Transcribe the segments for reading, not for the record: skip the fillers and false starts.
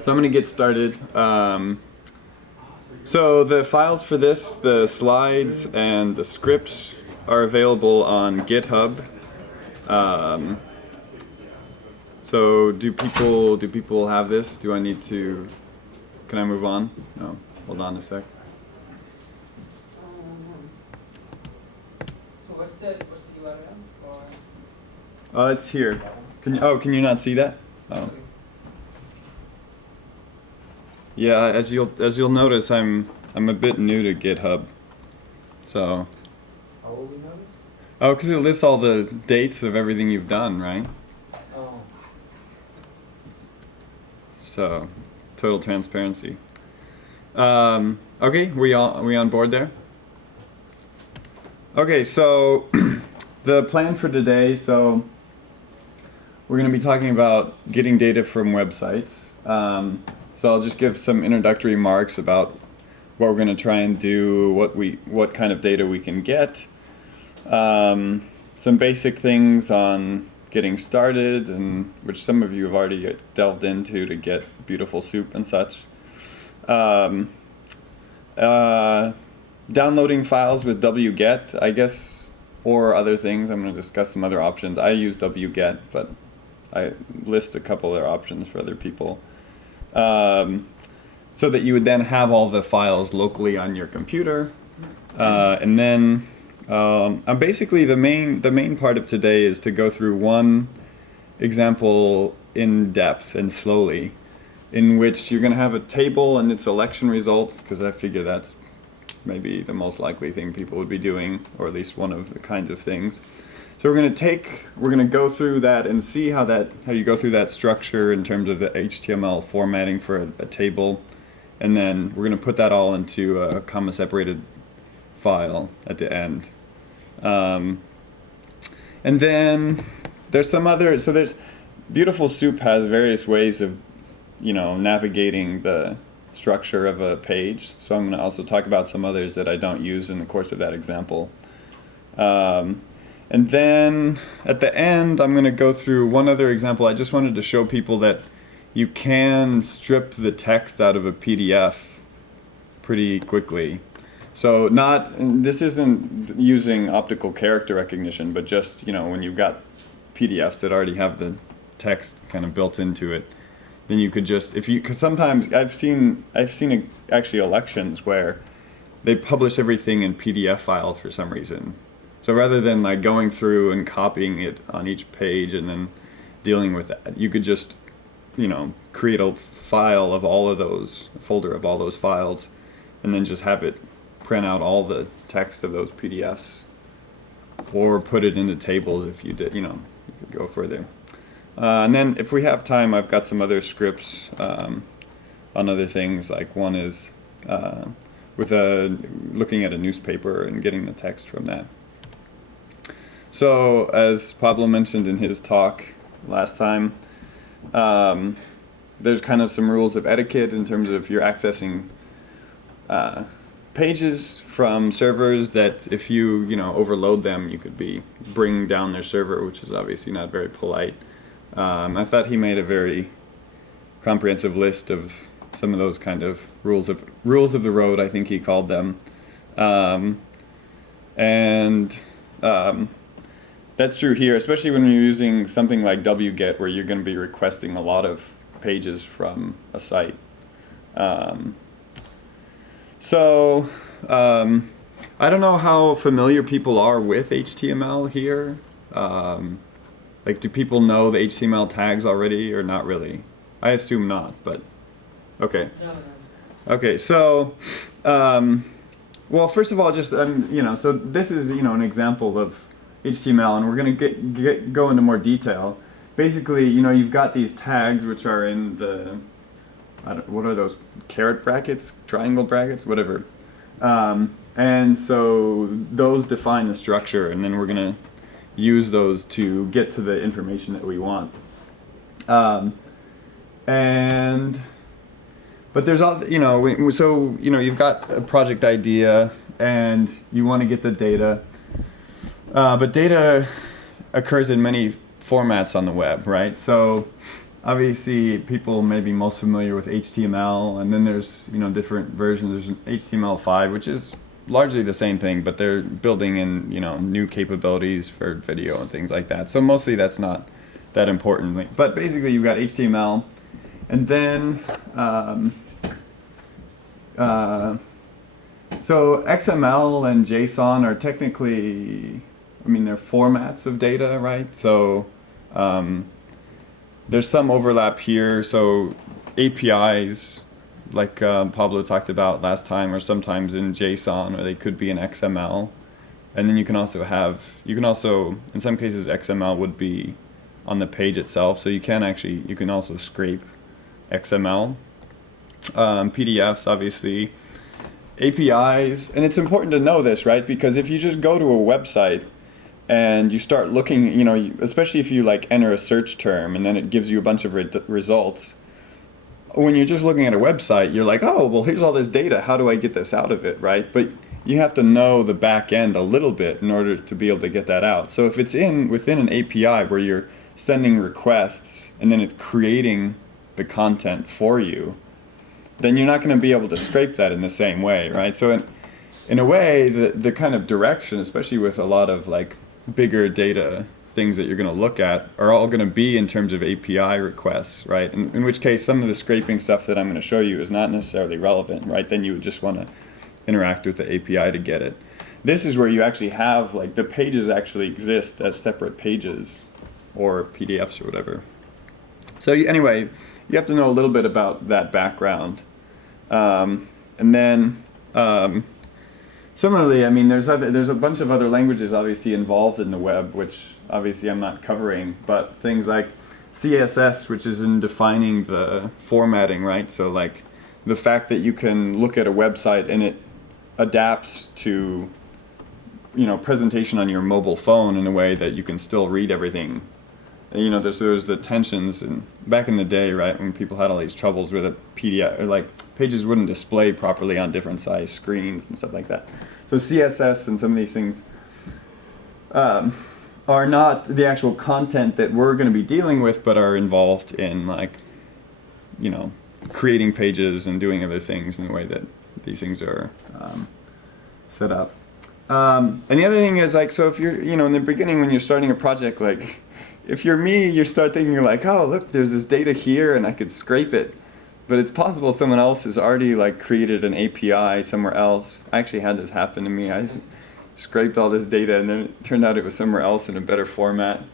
So I'm going to get started. So the files for this, the slides and the scripts, are available on GitHub. So do people have this? Do I need to? Can I move on? No. Hold on a sec. So what's the URL? Or It's here. Can you not see that? Oh. Yeah, as you'll notice, I'm a bit new to GitHub. So. how will we notice? Oh, because it lists all the dates of everything you've done, right? Oh. So, total transparency. Okay, we on board there? Okay, so the plan for today, so we're going to be talking about getting data from websites. So I'll just give some introductory remarks about what we're going to try and do, what kind of data we can get, some basic things on getting started, and which some of you have already delved into to get BeautifulSoup and such. Downloading files with wget, I guess, or other things. I'm going to discuss some other options. I use wget, but I list a couple other options for other people. So that you would then have all the files locally on your computer. And then basically the main part of today is to go through one example in depth and slowly, in which you're going to have a table and its election results, because I figure that's maybe the most likely thing people would be doing, or at least one of the kinds of things. So we're going to go through that and see how you go through that structure in terms of the HTML formatting for a table, and then we're going to put that all into a comma separated file at the end. And then there's some other, so there's BeautifulSoup has various ways of navigating the structure of a page. So I'm going to also talk about some others that I don't use in the course of that example. And then at the end, I'm going to go through one other example. I just wanted to show people that you can strip the text out of a PDF pretty quickly. So this isn't using optical character recognition, but just, when you've got PDFs that already have the text kind of built into it, then you could just, because sometimes I've seen actually elections where they publish everything in PDF file for some reason. So rather than like going through and copying it on each page and then dealing with that, you could just, create a file of all of those, a folder of all those files, and then just have it print out all the text of those PDFs, or put it into tables if you did, you could go further. And then if we have time, I've got some other scripts on other things. Like one is looking at a newspaper and getting the text from that. So as Pablo mentioned in his talk last time, there's kind of some rules of etiquette in terms of you're accessing pages from servers that if you overload them, you could bring down their server, which is obviously not very polite. I thought he made a very comprehensive list of some of those kind of rules of the road, I think he called them, that's true here, especially when you're using something like wget, where you're going to be requesting a lot of pages from a site. I don't know how familiar people are with HTML here. Do people know the HTML tags already, or not really? I assume not, but okay. No. Okay, so, well, first of all, just, so this is, an example of HTML, and we're going to go into more detail. Basically, you've got these tags which are in the, what are those, caret brackets, triangle brackets, whatever. And so those define the structure, and then we're going to use those to get to the information that we want. But there's all, you've got a project idea and you want to get the data. But data occurs in many formats on the web, right? So obviously people may be most familiar with HTML, and then there's different versions. There's HTML5, which is largely the same thing, but they're building in new capabilities for video and things like that. So mostly that's not that important. But basically you've got HTML, and then so XML and JSON are technically, they're formats of data, right? So there's some overlap here. So APIs, like Pablo talked about last time, are sometimes in JSON, or they could be in XML. And then you can also, in some cases, XML would be on the page itself. So you can also scrape XML. PDFs, obviously. APIs, and it's important to know this, right? Because if you just go to a website and you start looking, especially if you enter a search term and then it gives you a bunch of results, when you're just looking at a website, you're like, oh, well, here's all this data. How do I get this out of it, right? But you have to know the back end a little bit in order to be able to get that out. So if it's within an API where you're sending requests and then it's creating the content for you, then you're not going to be able to scrape that in the same way, right? So in a way, the kind of direction, especially with a lot of bigger data things that you're going to look at, are all going to be in terms of API requests, right? In which case, some of the scraping stuff that I'm going to show you is not necessarily relevant, right? Then you would just want to interact with the API to get it. This is where you actually have, the pages actually exist as separate pages or PDFs or whatever. So anyway, you have to know a little bit about that background. And then similarly, there's a bunch of other languages obviously involved in the web, which obviously I'm not covering, but things like CSS, which is in defining the formatting, right? So the fact that you can look at a website and it adapts to presentation on your mobile phone in a way that you can still read everything. There's the tensions, and back in the day, right, when people had all these troubles with a PDF, or pages wouldn't display properly on different size screens and stuff like that. So CSS and some of these things are not the actual content that we're going to be dealing with, but are involved in creating pages and doing other things in the way that these things are set up. And the other thing is so if you're in the beginning when you're starting a project, if you're me, you start thinking oh, look, there's this data here and I could scrape it. But it's possible someone else has already created an API somewhere else. I actually had this happen to me. I scraped all this data and then it turned out it was somewhere else in a better format.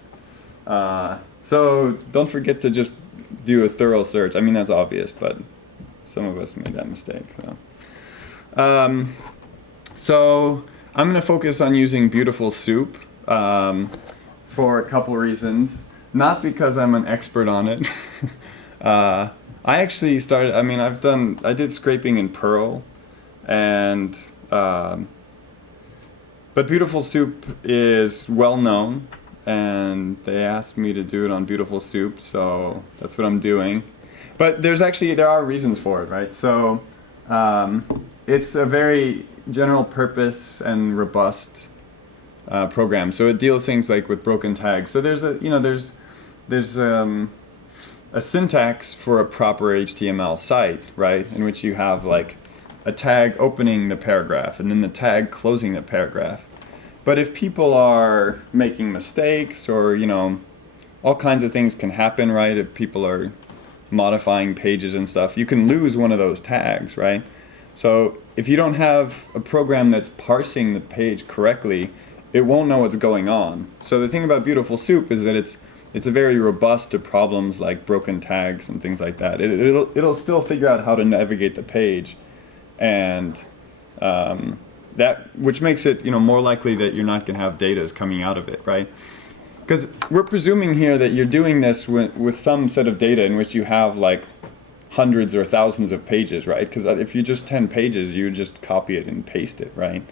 So don't forget to just do a thorough search. That's obvious, but some of us made that mistake. So I'm going to focus on using Beautiful Soup. For a couple reasons. Not because I'm an expert on it. I actually started, I did scraping in Perl, and but Beautiful Soup is well known, and they asked me to do it on Beautiful Soup, so that's what I'm doing. But there are reasons for it, right? So it's a very general purpose and robust program. So it deals things with broken tags. So there's a syntax for a proper HTML site, right? In which you have a tag opening the paragraph and then the tag closing the paragraph. But if people are making mistakes or all kinds of things can happen, right? If people are modifying pages and stuff, you can lose one of those tags, right? So if you don't have a program that's parsing the page correctly, it won't know what's going on. So the thing about Beautiful Soup is that it's a very robust to problems like broken tags and things like that. It'll still figure out how to navigate the page, and which makes it more likely that you're not going to have data coming out of it, right? Because we're presuming here that you're doing this with some set of data in which you have hundreds or thousands of pages, right? Because if you just 10 pages, you just copy it and paste it, right?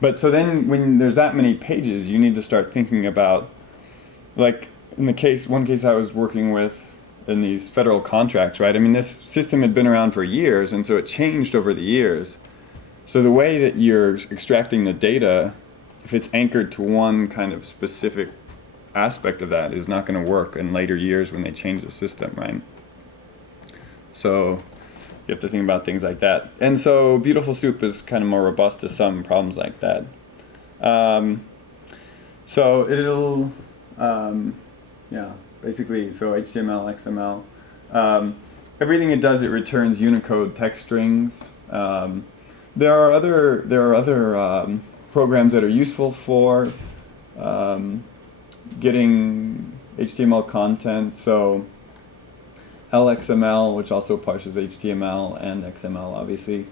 But so then when there's that many pages, you need to start thinking about, in one case I was working with in these federal contracts, right? This system had been around for years, and so it changed over the years. So the way that you're extracting the data, if it's anchored to one kind of specific aspect of that is not going to work in later years when they change the system, right? So you have to think about things like that. And so BeautifulSoup is kind of more robust to some problems like that. So it'll, yeah, basically, so HTML, XML. Everything it does, it returns Unicode text strings. There are other programs that are useful for getting HTML content. So LXML, which also parses HTML and XML, obviously.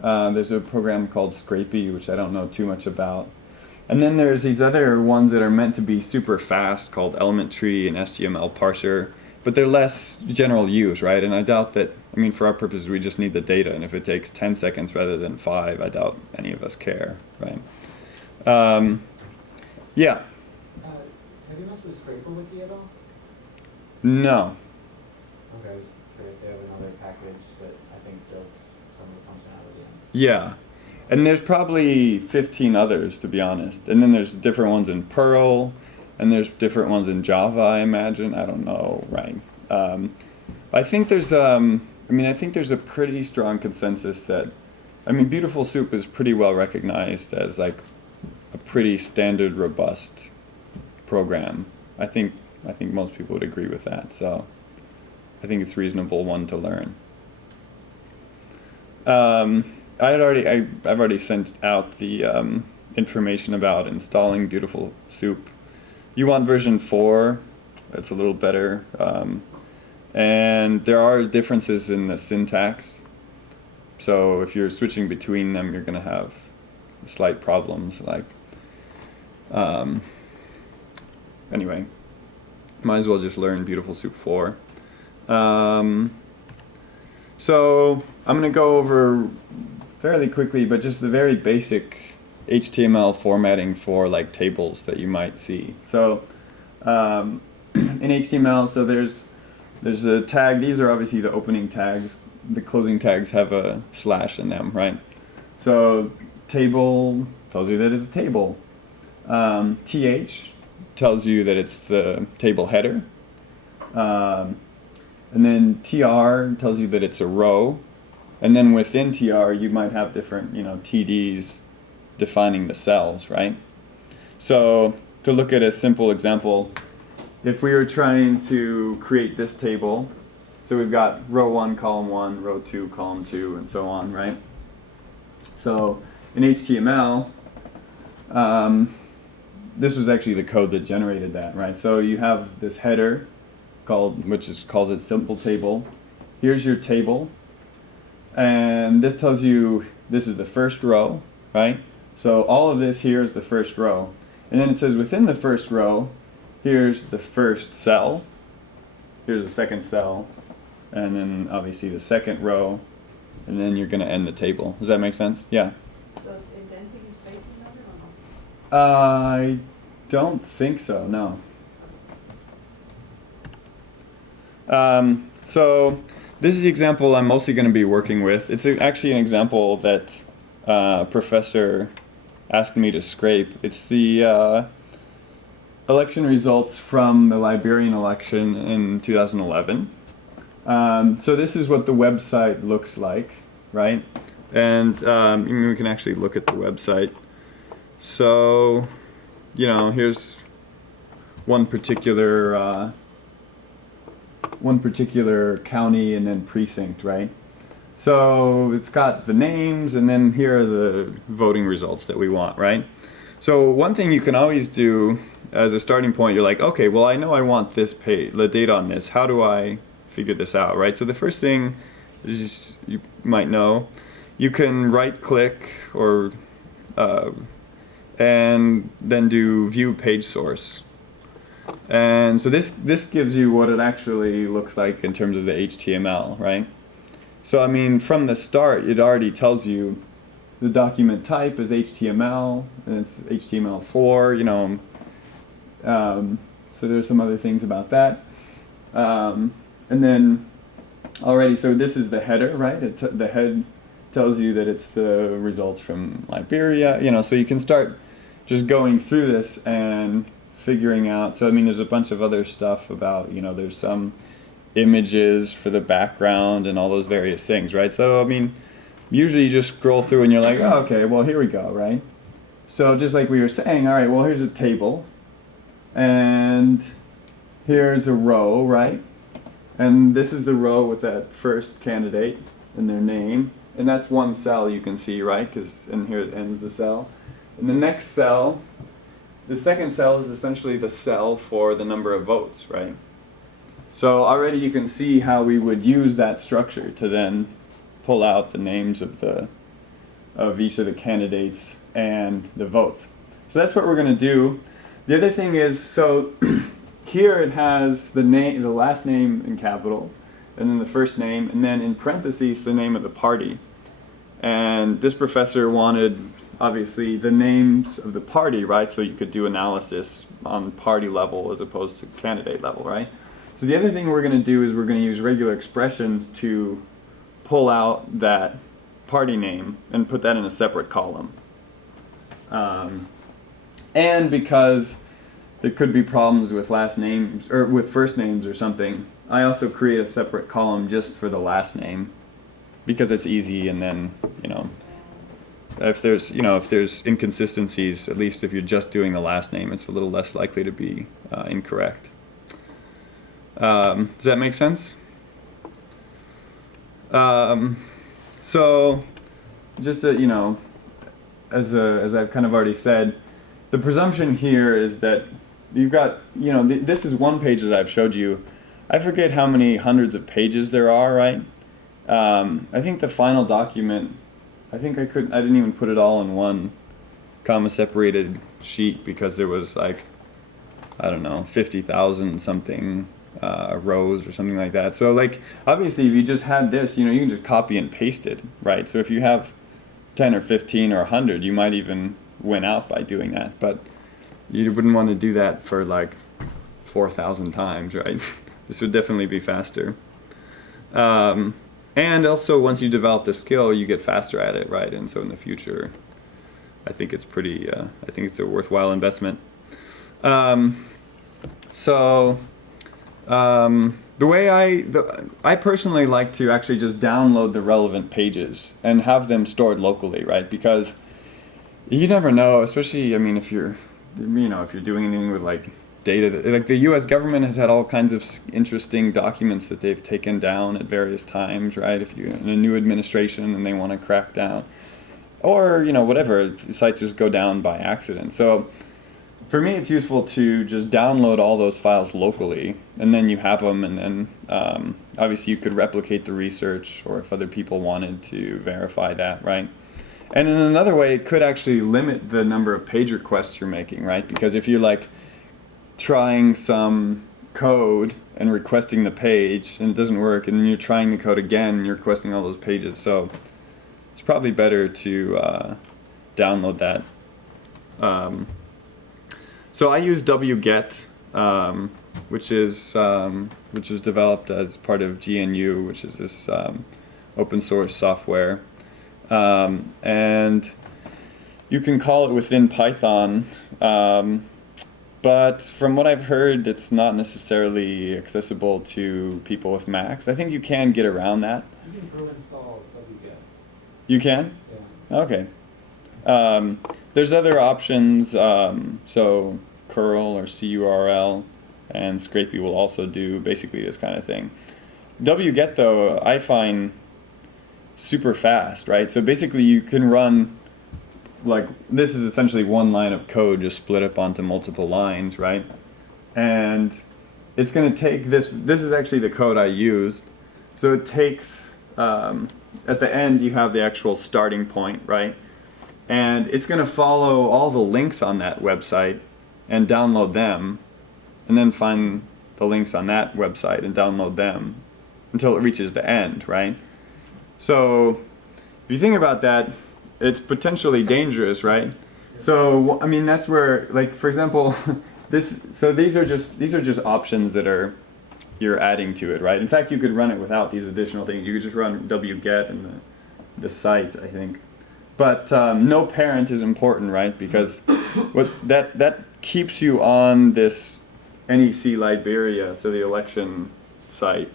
There's a program called Scrapey, which I don't know too much about. And then there's these other ones that are meant to be super fast called Element Tree and HTML Parser, but they're less general use, right? And I doubt that, I mean, for our purposes, we just need the data, and if it takes 10 seconds rather than 5, I doubt any of us care, right? Yeah. Have you messed with ScraperWiki at all? No. Okay, I was curious. They have another package that I think builds some of the functionality in. Yeah. And there's probably 15 others, to be honest. And then there's different ones in Perl, and there's different ones in Java, I imagine. I don't know, right? I think there's, I think there's a pretty strong consensus that, BeautifulSoup is pretty well recognized as like a pretty standard, robust program. I think most people would agree with that. So I think it's a reasonable one to learn. I've already sent out the information about installing BeautifulSoup. You want version 4, it's a little better. And there are differences in the syntax. So if you're switching between them, you're going to have slight problems. Like, anyway, might as well just learn BeautifulSoup 4. So I'm going to go over fairly quickly, but just the very basic HTML formatting for like tables that you might see. So in HTML, so there's a tag. These are obviously the opening tags. The closing tags have a slash in them, right? So table tells you that it's a table. TH tells you that it's the table header. And then TR tells you that it's a row. And then within TR, you might have different, TDs defining the cells, right? So to look at a simple example, if we were trying to create this table, so we've got row 1, column 1, row 2, column 2, and so on, right? So in HTML, this was actually the code that generated that, right? So you have this header calls it simple table. Here's your table, and this tells you this is the first row, right? So all of this here is the first row, and then it says within the first row, here's the first cell, here's the second cell, and then obviously the second row, and then you're going to end the table. Does that make sense? Yeah. Does indenting and spacing matter or not? I don't think so, no. So this is the example I'm mostly going to be working with. It's actually an example that professor asked me to scrape. It's the election results from the Liberian election in 2011. So this is what the website looks like, right? And we can actually look at the website. So, here's one particular county and then precinct, right? So it's got the names, and then here are the voting results that we want, right? So one thing you can always do as a starting point, you're like, okay, well, I know I want this page, the data on this. How do I figure this out, right? So the first thing is just, you might know, you can right-click or and then do View Page Source. And so this gives you what it actually looks like in terms of the HTML, right? So from the start, it already tells you the document type is HTML, and it's HTML4, so there's some other things about that. And then already, so this is the header, right? The head tells you that it's the results from Liberia, so you can start just going through this and figuring out. So I mean, there's a bunch of other stuff about, you know, there's some images for the background and all those various things, right? So I mean, usually you just scroll through and you're like, oh, okay, well here we go, right? So just like we were saying, all right, well here's a table, and here's a row, right? And this is the row with that first candidate and their name, and that's one cell you can see, right? And here it ends the cell. And the next cell, the second cell is essentially the cell for the number of votes, right? So already you can see how we would use that structure to then pull out the names of each of the candidates and the votes. So that's what we're going to do. The other thing is, so here it has the name, the last name in capital, and then the first name, and then in parentheses the name of the party. And this professor wanted, obviously, the names of the party, right? So you could do analysis on party level as opposed to candidate level, right? So the other thing we're going to do is we're going to use regular expressions to pull out that party name and put that in a separate column. And because there could be problems with last names or with first names or something, I also create a separate column just for the last name because it's easy, and then, you know, if there's inconsistencies, at least if you're just doing the last name, it's a little less likely to be incorrect. Does that make sense? So just to, you know, as I've kind of already said, the presumption here is that you've got, you know, this is one page that I've showed you. I forget how many hundreds of pages there are, right? I think the final document, I didn't even put it all in one comma separated sheet because there was like, I don't know, 50,000 something rows or something like that. So like, obviously if you just had this, you know, you can just copy and paste it, right? So if you have 10 or 15 or 100, you might even win out by doing that, but you wouldn't want to do that for like 4,000 times, right? This would definitely be faster. And also, once you develop the skill, you get faster at it, right? And so in the future, I think it's I think it's a worthwhile investment. The way I personally like to actually just download the relevant pages and have them stored locally, right? Because you never know, especially, I mean, if you're doing anything with like data, like the U.S. government has had all kinds of interesting documents that they've taken down at various times, right? If you're in a new administration and they want to crack down, or, you know, whatever, sites just go down by accident. So for me, it's useful to just download all those files locally, and then you have them, and then obviously you could replicate the research, or if other people wanted to verify that, right? And in another way, it could actually limit the number of page requests you're making, right? Because if you're like trying some code and requesting the page and it doesn't work, and then you're trying the code again and you're requesting all those pages, so it's probably better to download that. So I use wget, which is developed as part of GNU, which is this open source software. And you can call it within Python, but from what I've heard, it's not necessarily accessible to people with Macs. I think you can get around that. You can install wget. You can? Yeah. Okay. There's other options, so curl or curl, and Scrapey will also do basically this kind of thing. wget, though, I find super fast, right? So basically you can run, like, this is essentially one line of code just split up onto multiple lines, right? And it's going to take this is actually the code I used. So it takes, at the end you have the actual starting point, right? And it's going to follow all the links on that website and download them, and then find the links on that website and download them until it reaches the end, right? So if you think about that, it's potentially dangerous, right? So I mean, that's where, like, for example, these are just options that you're adding to it, right? In fact, you could run it without these additional things. You could just run wget and the site, I think. But no parent is important, right? Because what that keeps you on this NEC Liberia, so the election site,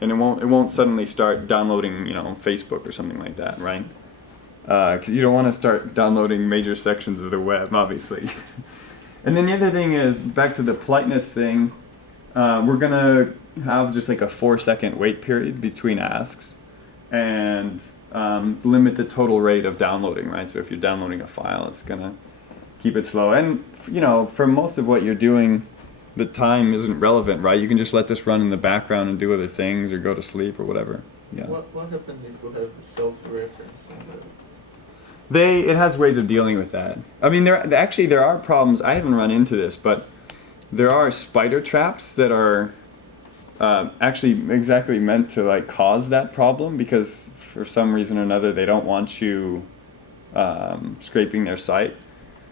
and it won't suddenly start downloading, Facebook or something like that, right? Because you don't want to start downloading major sections of the web, obviously. And then the other thing is, back to the politeness thing, we're gonna have just like a 4-second wait period between asks, and limit the total rate of downloading, right? So if you're downloading a file, it's gonna keep it slow. And for most of what you're doing, the time isn't relevant, right? You can just let this run in the background and do other things or go to sleep or whatever. Yeah. What happens if you have self-reference on the... It has ways of dealing with that. I mean, there are problems. I haven't run into this, but there are spider traps that are actually exactly meant to like cause that problem, because for some reason or another they don't want you scraping their site.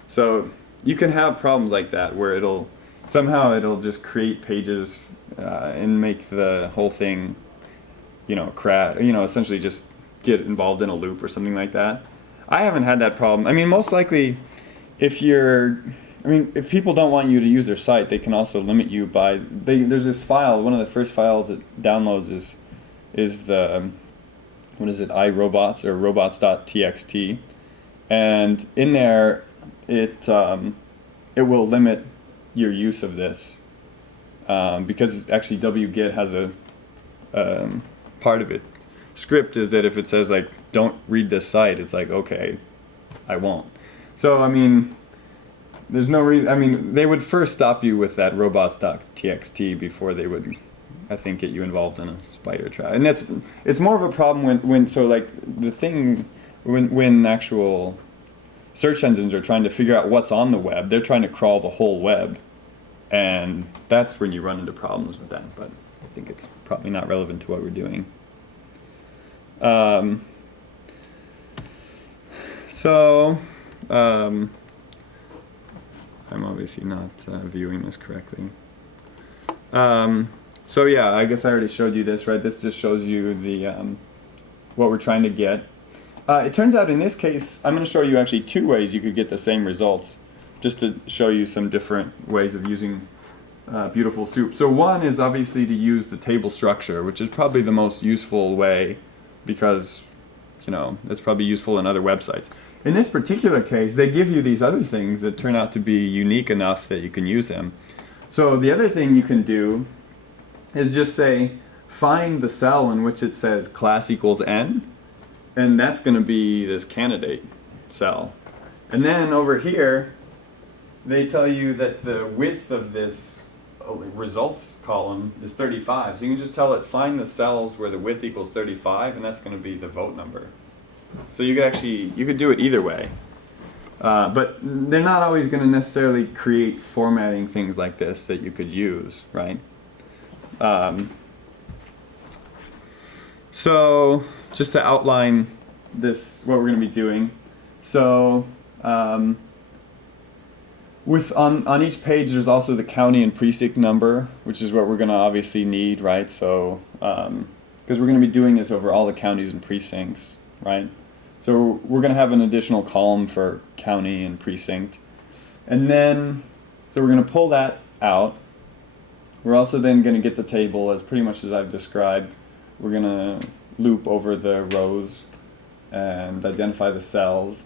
So you can have problems like that where it'll just create pages and make the whole thing, crash. Essentially just get involved in a loop or something like that. I haven't had that problem. I mean, most likely, if people don't want you to use their site, they can also limit you by. There's this file. One of the first files it downloads is the what is it? iRobots or robots.txt, and in there it will limit your use of this because actually wget has a part of it. Script is that if it says like don't read this site, it's like okay, I won't. So I mean, there's no reason. I mean, they would first stop you with that robots.txt before they would, I think, get you involved in a spider trap. And it's more of a problem when actual search engines are trying to figure out what's on the web. They're trying to crawl the whole web, and that's when you run into problems with that. But I think it's probably not relevant to what we're doing. I'm obviously not viewing this correctly. So yeah, I guess I already showed you this, right? This just shows you the what we're trying to get. It turns out in this case, I'm going to show you actually 2 ways you could get the same results, just to show you some different ways of using BeautifulSoup. So one is obviously to use the table structure, which is probably the most useful way, because that's probably useful in other websites. In this particular case, they give you these other things that turn out to be unique enough that you can use them. So the other thing you can do is just say, find the cell in which it says class equals n, and that's going to be this candidate cell. And then over here, they tell you that the width of this results column is 35. So you can just tell it, find the cells where the width equals 35, and that's going to be the vote number. So you could do it either way. But they're not always going to necessarily create formatting things like this that you could use, right? So just to outline this, what we're going to be doing. So on each page, there's also the county and precinct number, which is what we're going to obviously need, right? So because we're going to be doing this over all the counties and precincts, right? So we're going to have an additional column for county and precinct. And then, so we're going to pull that out. We're also then going to get the table as pretty much as I've described. We're going to loop over the rows and identify the cells,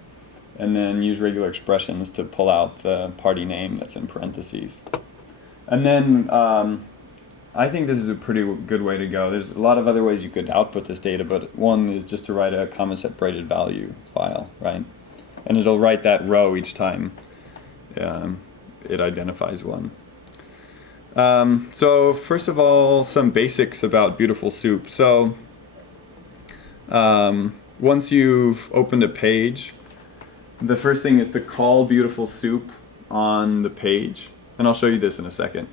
and then use regular expressions to pull out the party name that's in parentheses. And then I think this is a pretty good way to go. There's a lot of other ways you could output this data, but one is just to write a comma separated value file, right? And it'll write that row each time it identifies one. So first of all, some basics about BeautifulSoup. So once you've opened a page, the first thing is to call BeautifulSoup on the page, and I'll show you this in a second.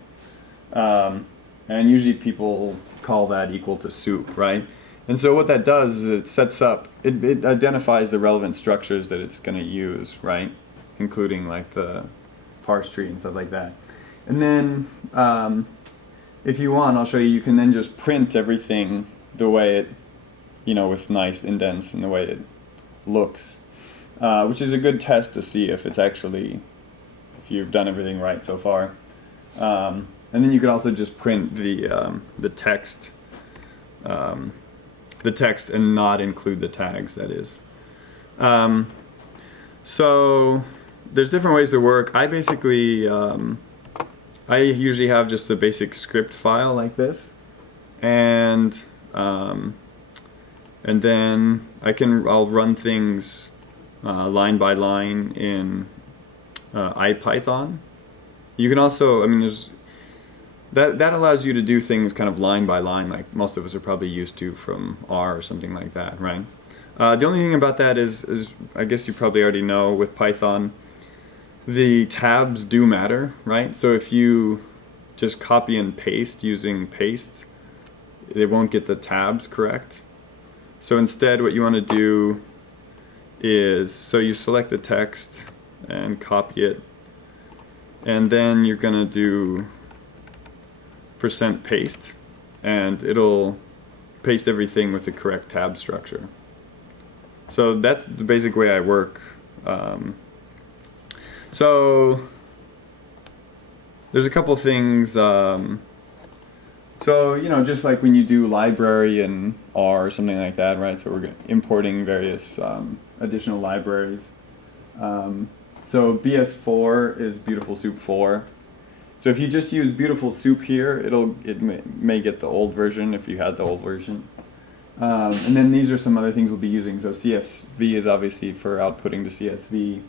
And usually people call that equal to soup, right? And so what that does is it sets up, it identifies the relevant structures that it's going to use, right? Including like the parse tree and stuff like that. And then if you want, I'll show you, you can then just print everything the way it, with nice indents and the way it looks. which is a good test to see if it's actually, if you've done everything right so far. And then you could also just print the text and not include the tags, that is. So there's different ways to work. I basically, I usually have just a basic script file like this, and then I'll run things line by line in IPython. You can also, I mean, that allows you to do things kind of line by line, like most of us are probably used to from R or something like that, right? The only thing about that is I guess you probably already know with Python, the tabs do matter, right? So if you just copy and paste using paste, it won't get the tabs correct. So instead what you want to do is, so you select the text and copy it, and then you're going to do %paste, and it'll paste everything with the correct tab structure. So that's the basic way I work. So there's a couple things. So just like when you do library in R or something like that, right? So we're importing various additional libraries. So BS4 is BeautifulSoup 4. So if you just use BeautifulSoup here, it may get the old version if you had the old version. And then these are some other things we'll be using. So CSV is obviously for outputting to CSV.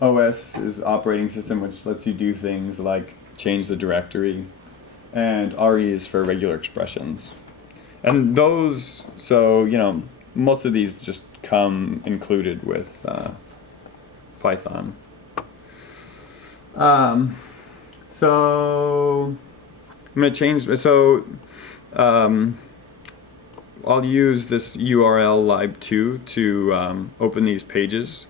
OS is operating system, which lets you do things like change the directory. And RE is for regular expressions. And those, so, most of these just come included with Python. So I'm going to change, I'll use this URL lib2 to open these pages,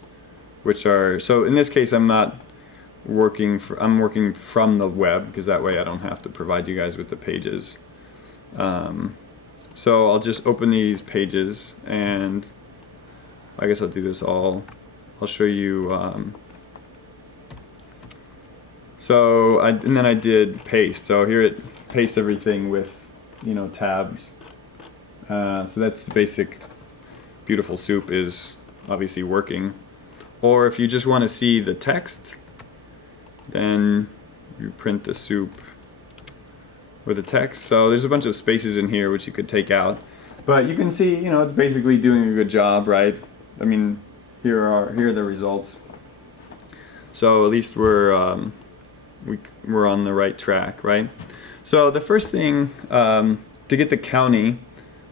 which are, so in this case I'm working from the web, because that way I don't have to provide you guys with the pages. So I'll just open these pages, and I guess I'll do this all. I'll show you. And then I did paste. So here it pastes everything with, tabs. So that's the basic. BeautifulSoup is obviously working. Or if you just want to see the text, then you print the soup with the text. So there's a bunch of spaces in here which you could take out. But you can see, it's basically doing a good job, right? I mean, here are the results. So at least we're on the right track, right? So the first thing, to get the county,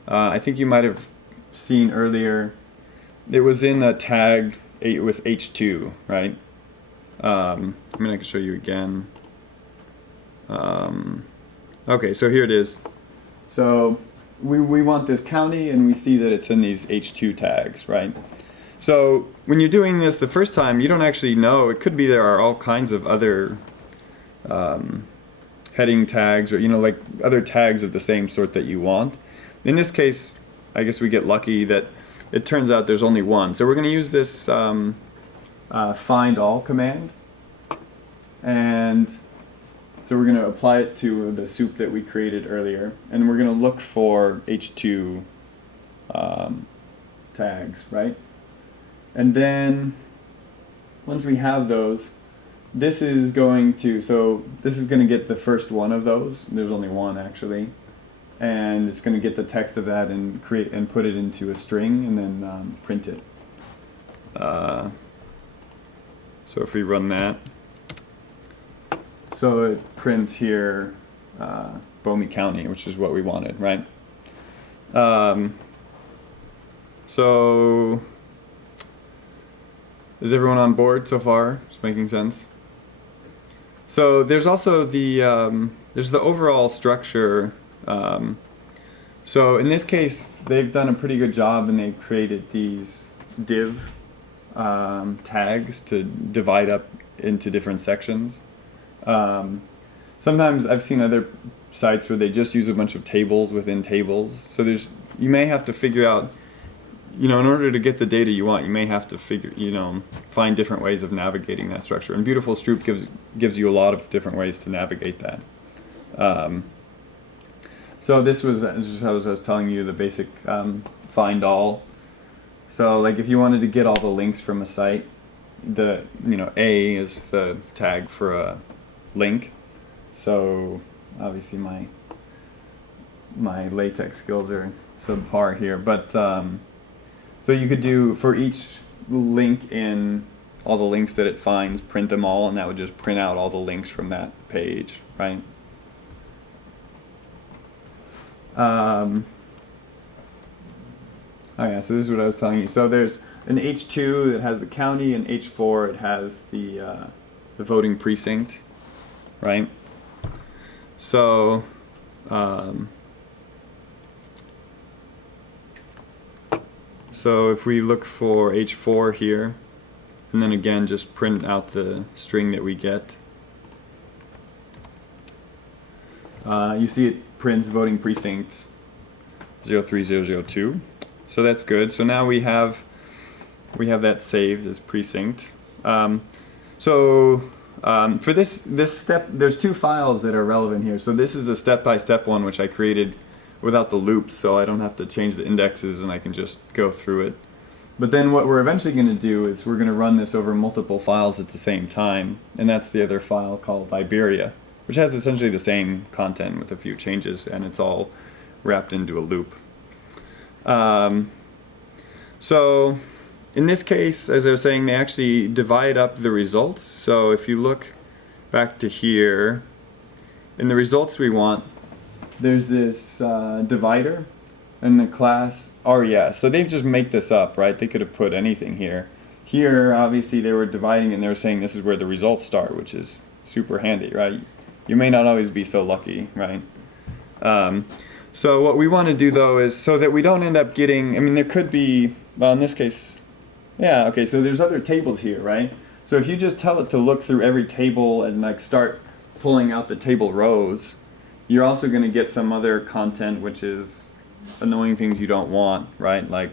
I think you might have seen earlier, it was in a tag with H2, right? I can show you again. Okay, so here it is. So we want this county, and we see that it's in these H2 tags, right? So when you're doing this the first time, you don't actually know. It could be there are all kinds of other heading tags, or like other tags of the same sort that you want. In this case, I guess we get lucky that it turns out there's only one. So we're going to use this find all command, and so we're going to apply it to the soup that we created earlier, and we're going to look for H2 tags, right? And then once we have those, this is going to get the first one of those. There's only one actually, and it's going to get the text of that and put it into a string, and then print it. So if we run that, so it prints here Bomi County, which is what we wanted, right? So is everyone on board so far? It's making sense. So there's also the overall structure. So in this case, they've done a pretty good job, and they've created these div tags to divide up into different sections. Sometimes I've seen other sites where they just use a bunch of tables within tables. So you may have to figure out in order to get the data you want, you may have to find different ways of navigating that structure. And BeautifulSoup gives you a lot of different ways to navigate that. So this was, as I was telling you, the basic find all. So like if you wanted to get all the links from a site, A is the tag for a link. So obviously my LaTeX skills are subpar here, but so you could do for each link in all the links that it finds, print them all, and that would just print out all the links from that page, right? Oh yeah, so this is what I was telling you. So there's an H2 that has the county, and H4 it has the voting precinct, right? So so if we look for H4 here, and then again just print out the string that we get, you see it prints voting precinct 03002. So that's good. So now we have that saved as precinct. For this step, there's two files that are relevant here. So this is a step-by-step one which I created without the loops, so I don't have to change the indexes and I can just go through it. But then what we're eventually going to do is we're going to run this over multiple files at the same time, and that's the other file called Iberia, which has essentially the same content with a few changes, and it's all wrapped into a loop. So in this case, as I was saying, they actually divide up the results. So if you look back to here, in the results we want, there's this divider and the class res. So they just make this up, right? They could have put anything here. Here, obviously, they were dividing and they were saying this is where the results start, which is super handy, right? You may not always be so lucky, right? So what we want to do, though, is so that we don't end up getting, I mean, there could be, well, in this case, yeah, okay, so there's other tables here, right? So if you just tell it to look through every table and like start pulling out the table rows, you're also going to get some other content which is annoying things you don't want, right? Like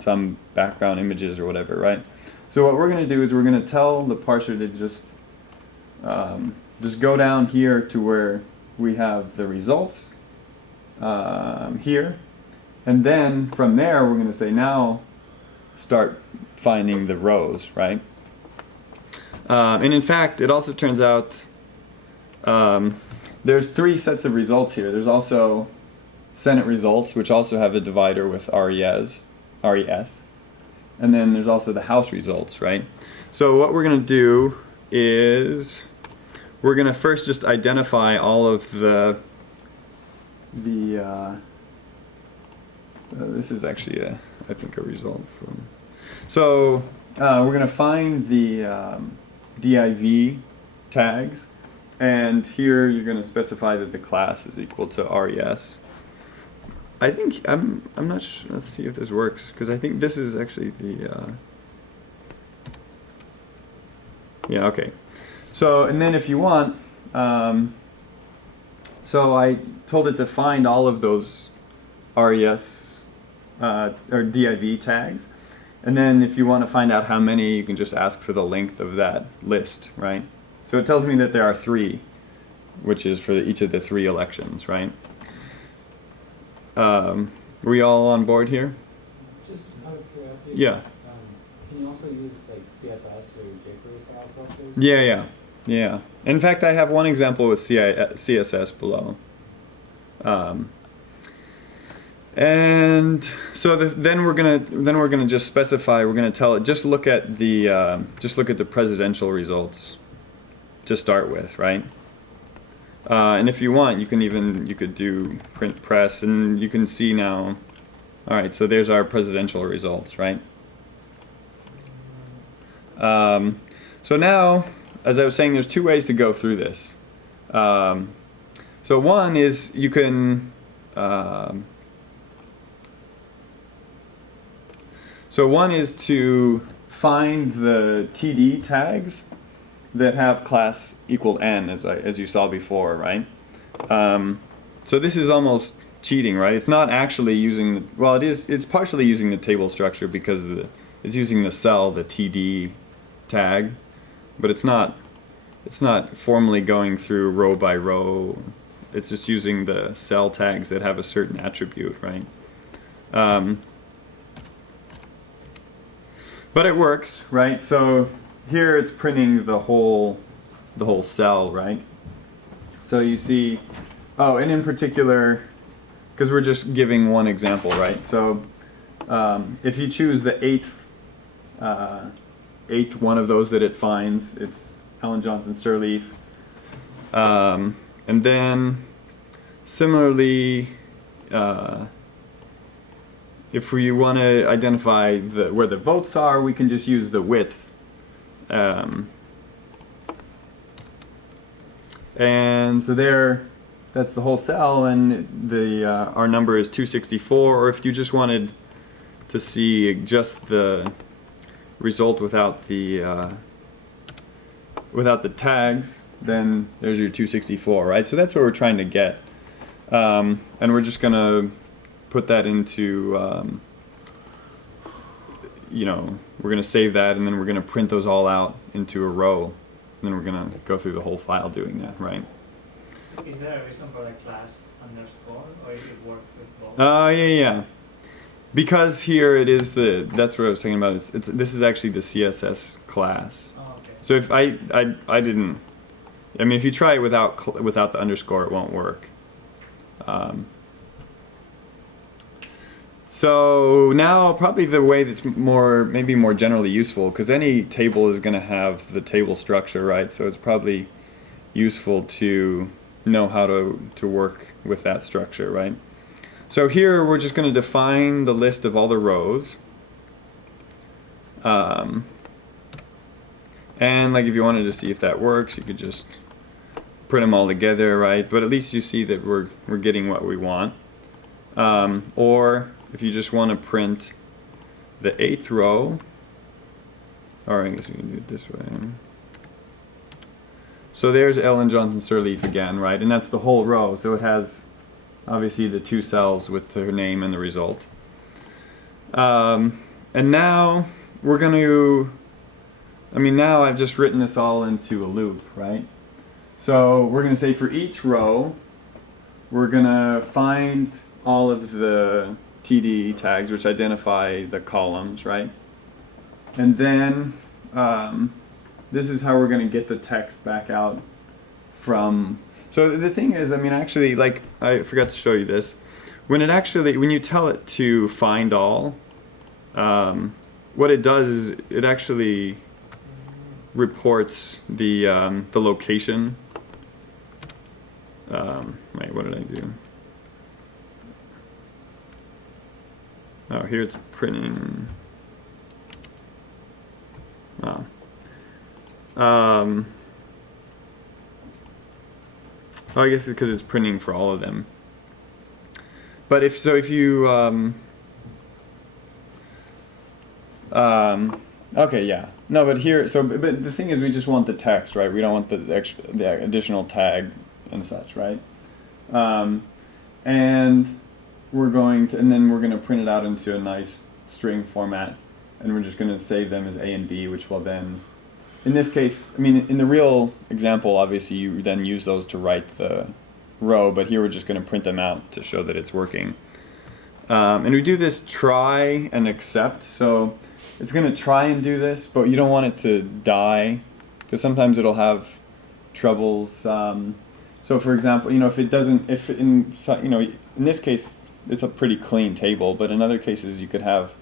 some background images or whatever, right? So what we're going to do is we're going to tell the parser to just go down here to where we have the results here, and then from there we're going to say now start finding the rows, right? And in fact, it also turns out there's three sets of results here. There's also Senate results, which also have a divider with res, and then there's also the House results, right? So what we're going to do is we're going to first just identify all of this is actually I think a result from. So we're going to find the div tags, and here you're going to specify that the class is equal to res. I think I'm not sure. Let's see if this works, because I think this is actually the yeah, okay. So and then if you want, so I told it to find all of those res or div tags, and then if you want to find out how many, you can just ask for the length of that list, right? So it tells me that there are 3, which is for each of the 3 elections, right? Are we all on board here? Just out of curiosity. Yeah. Can you also use like CSS or jQuery style structures? Yeah. In fact, I have one example with CSS below. And so then we're gonna just specify. We're gonna tell it just look at the presidential results to start with, right? And if you want, you could do print press, and you can see now. All right, so there's our presidential results, right? So now, as I was saying, there's 2 ways to go through this. So one is you can. So one is to find the TD tags that have class equal n, as you saw before, right? So this is almost cheating, right? It's not actually using the, well, it is. It's partially using the table structure because it's using the cell, the TD tag, but it's not. It's not formally going through row by row. It's just using the cell tags that have a certain attribute, right? But it works, right? So here it's printing the whole cell, right? So you see, oh, and in particular, because we're just giving one example, right? So if you choose the eighth one of those that it finds, it's Ellen Johnson Sirleaf. And then similarly, if we want to identify where the votes are, we can just use the width. And so there, that's the whole cell, and our number is 264. Or if you just wanted to see just the result without the tags, then there's your 264, right? So that's what we're trying to get. And we're just going to put that into, we're going to save that, and then we're going to print those all out into a row. And then we're going to go through the whole file doing that, right? Is there a reason for the class underscore, or it work with both? Yeah. Because here it is that's what I was talking about. This is actually the CSS class. Oh, okay. So if I didn't, I mean, if you try it without the underscore, it won't work. So now probably the way that's maybe more generally useful, because any table is going to have the table structure, right? So it's probably useful to know how to work with that structure, right? So here we're just going to define the list of all the rows. And like if you wanted to see if that works, you could just print them all together, right? But at least you see that we're getting what we want. Or if you just want to print the 8th row, or I guess we can do it this way. So there's Ellen Johnson Sirleaf again, right? And that's the whole row. So it has obviously the two cells with her name and the result. And now we're going to, now I've just written this all into a loop, right? So we're going to say for each row, we're going to find all of the TD tags, which identify the columns, right? And then this is how we're going to get the text back out from. So the thing is, actually, like I forgot to show you this. When you tell it to find all, what it does is it actually reports the location. Wait, what did I do? Oh, here it's printing. Oh. I guess it's because it's printing for all of them. But if you okay, yeah. No, but here, but the thing is, we just want the text, right? We don't want the additional tag and such, right? And then we're going to print it out into a nice string format, and we're just going to save them as A and B, which will then, in this case, in the real example, obviously you then use those to write the row, but here we're just going to print them out to show that it's working. And we do this try and except, so it's going to try and do this, but you don't want it to die, because sometimes it'll have troubles. So for example, in this case, it's a pretty clean table, but in other cases you could have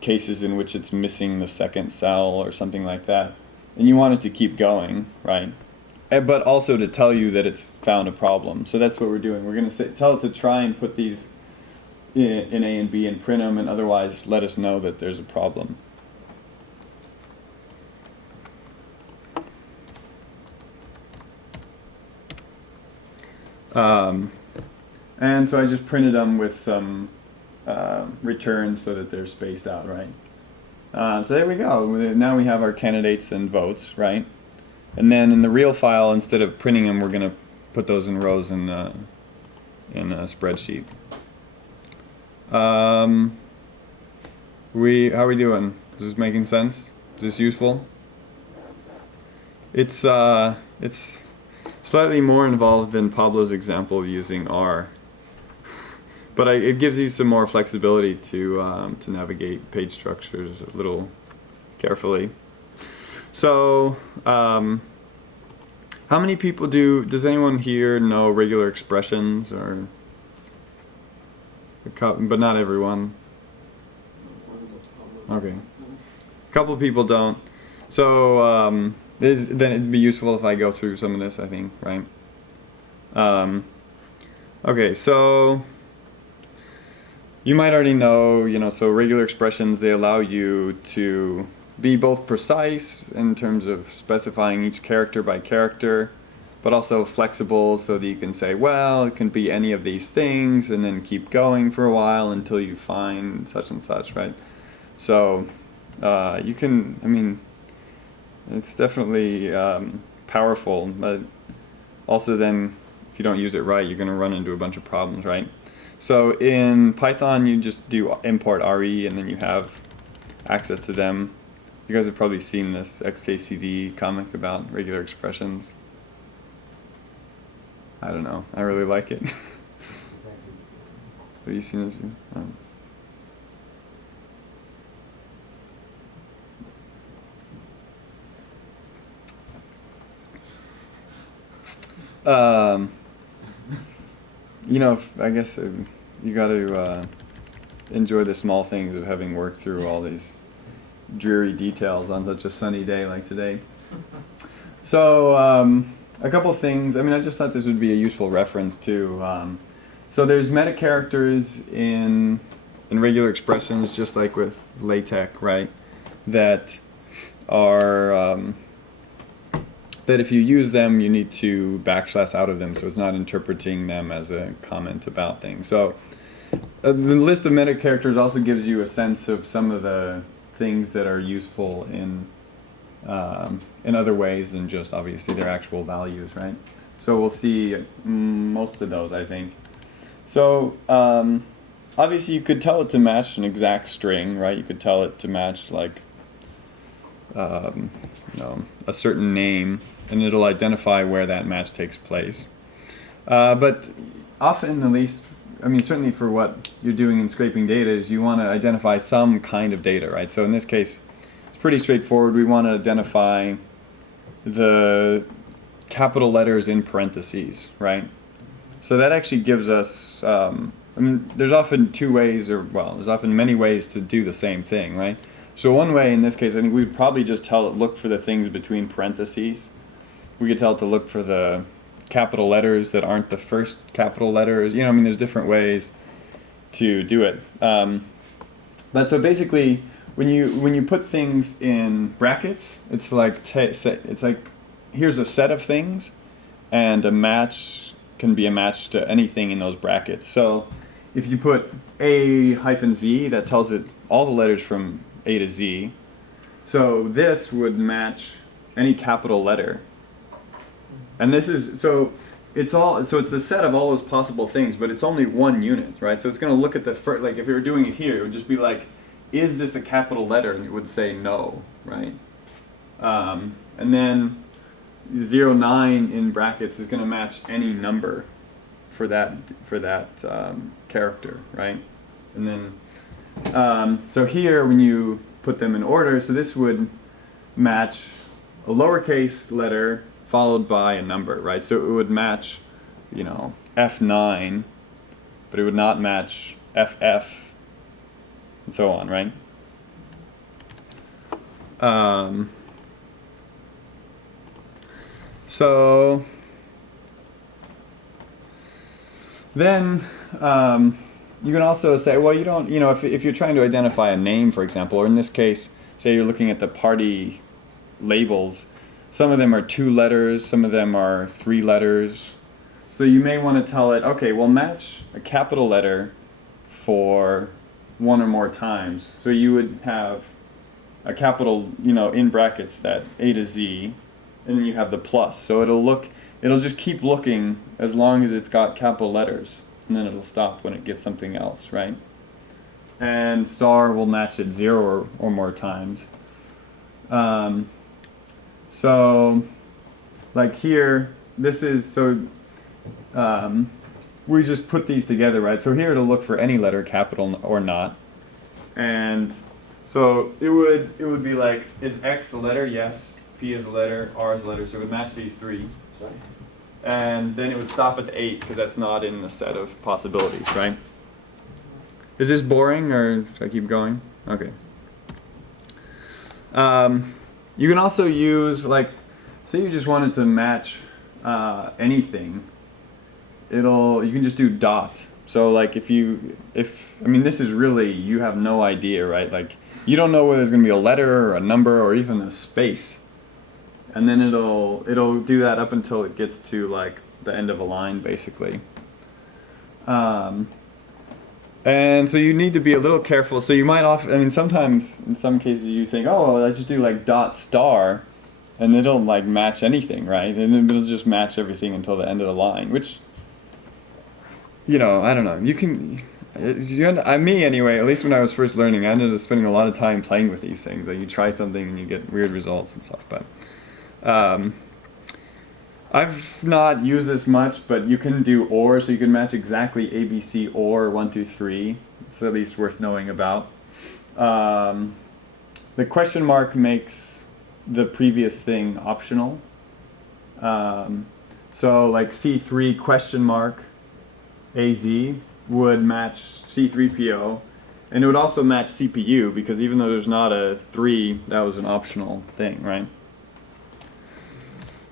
cases in which it's missing the second cell or something like that, and you want it to keep going, right? But also to tell you that it's found a problem. So that's what we're doing. We're going to tell it to try and put these in A and B and print them, and otherwise let us know that there's a problem. And so I just printed them with some returns so that they're spaced out, right? So there we go. Now we have our candidates and votes, right? And then in the real file, instead of printing them, we're going to put those in rows and in a spreadsheet. How are we doing? Is this making sense? Is this useful? It's slightly more involved than Pablo's example of using R, but it gives you some more flexibility to navigate page structures a little carefully. So, how many people does anyone here know regular expressions, or, but not everyone? Okay. A couple people don't. So, then it'd be useful if I go through some of this, I think, right? Okay, so you might already know, so regular expressions, they allow you to be both precise in terms of specifying each character by character, but also flexible so that you can say, well, it can be any of these things, and then keep going for a while until you find such and such, right? So you can, it's definitely powerful, but also then if you don't use it right, you're going to run into a bunch of problems, right? So in Python, you just do import RE, and then you have access to them. You guys have probably seen this XKCD comic about regular expressions. I don't know. I really like it. Have you seen this? I guess you got to enjoy the small things of having worked through all these dreary details on such a sunny day like today. So a couple things. I just thought this would be a useful reference too. So there's meta characters in regular expressions, just like with LaTeX, right? That are that if you use them, you need to backslash out of them, so it's not interpreting them as a comment about things. So the list of meta characters also gives you a sense of some of the things that are useful in other ways than just obviously their actual values, right? So we'll see most of those, I think. So obviously you could tell it to match an exact string, right? You could tell it to match like a certain name, and it'll identify where that match takes place. But often, at least, certainly for what you're doing in scraping data, is you want to identify some kind of data, right? So in this case, it's pretty straightforward. We want to identify the capital letters in parentheses, right? So that actually gives us, there's often there's often many ways to do the same thing, right? So one way, in this case, I think we'd probably just tell it look for the things between parentheses. We could tell it to look for the capital letters that aren't the first capital letters. There's different ways to do it. But so basically, when you put things in brackets, it's like here's a set of things, and a match can be a match to anything in those brackets. So if you put A-Z, that tells it all the letters from A to Z. So this would match any capital letter. And this is, it's the set of all those possible things, but it's only one unit, right? So it's going to look at the first, like if you were doing it here, it would just be like, is this a capital letter? And it would say no, right? And then 09 in brackets is going to match any number for that character, right? And then, so here when you put them in order, so this would match a lowercase letter followed by a number, right? So it would match, F9, but it would not match FF, and so on, right? So then you can also say, well, you don't, if you're trying to identify a name, for example, or in this case, say you're looking at the party labels, some of them are 2 letters, some of them are 3 letters. So you may want to tell it, okay, well, match a capital letter for 1 or more times. So you would have a capital, in brackets, that A to Z, and then you have the plus. So it'll just keep looking as long as it's got capital letters. and then it'll stop when it gets something else, right? And star will match it 0 or more times. So, like here, this is, so we just put these together, right? So here it'll look for any letter, capital or not. And so it would be like, is X a letter? Yes. P is a letter, R is a letter, so it would match these 3. Sorry. And then it would stop at the 8 because that's not in the set of possibilities, right? Is this boring or should I keep going? Okay. You can also use, like, say you just wanted to match anything. You can just do dot. So like if I mean, this is really, you have no idea, right? Like you don't know whether there's gonna be a letter or a number or even a space. And then it'll do that up until it gets to like the end of a line, basically. And so you need to be a little careful. So you might I mean, sometimes in some cases you think, oh, well, let's just do like dot star, and it'll like match anything, right? And it'll just match everything until the end of the line, which, you know, I don't know. You can, me anyway, at least when I was first learning, I ended up spending a lot of time playing with these things. Like you try something and you get weird results and stuff, but. I've not used this much, but you can do OR, so you can match exactly ABC OR 1, 2, 3. It's at least worth knowing about. The question mark makes the previous thing optional. So like C3 question mark AZ would match C3PO, and it would also match CPU because even though there's not a 3, that was an optional thing, right?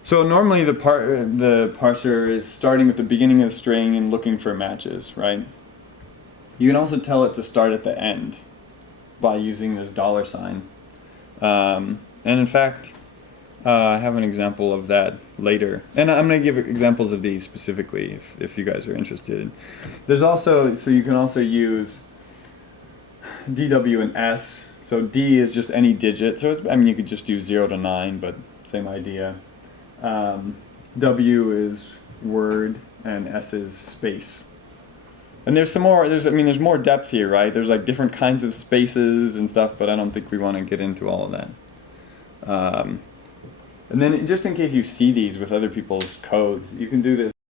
So normally the parser is starting with the beginning of the string and looking for matches, right? You can also tell it to start at the end by using this $sign. And in fact, I have an example of that later. And I'm going to give examples of these specifically if you guys are interested. There's also, so you can also use DW and S. So D is just any digit. So I mean, you could just do 0 to 9, but same idea. W is word and S is space. And there's some more, there's more depth here, right? There's like different kinds of spaces and stuff, but I don't think we want to get into all of that. And then just in case you see these with other people's codes, you can do this.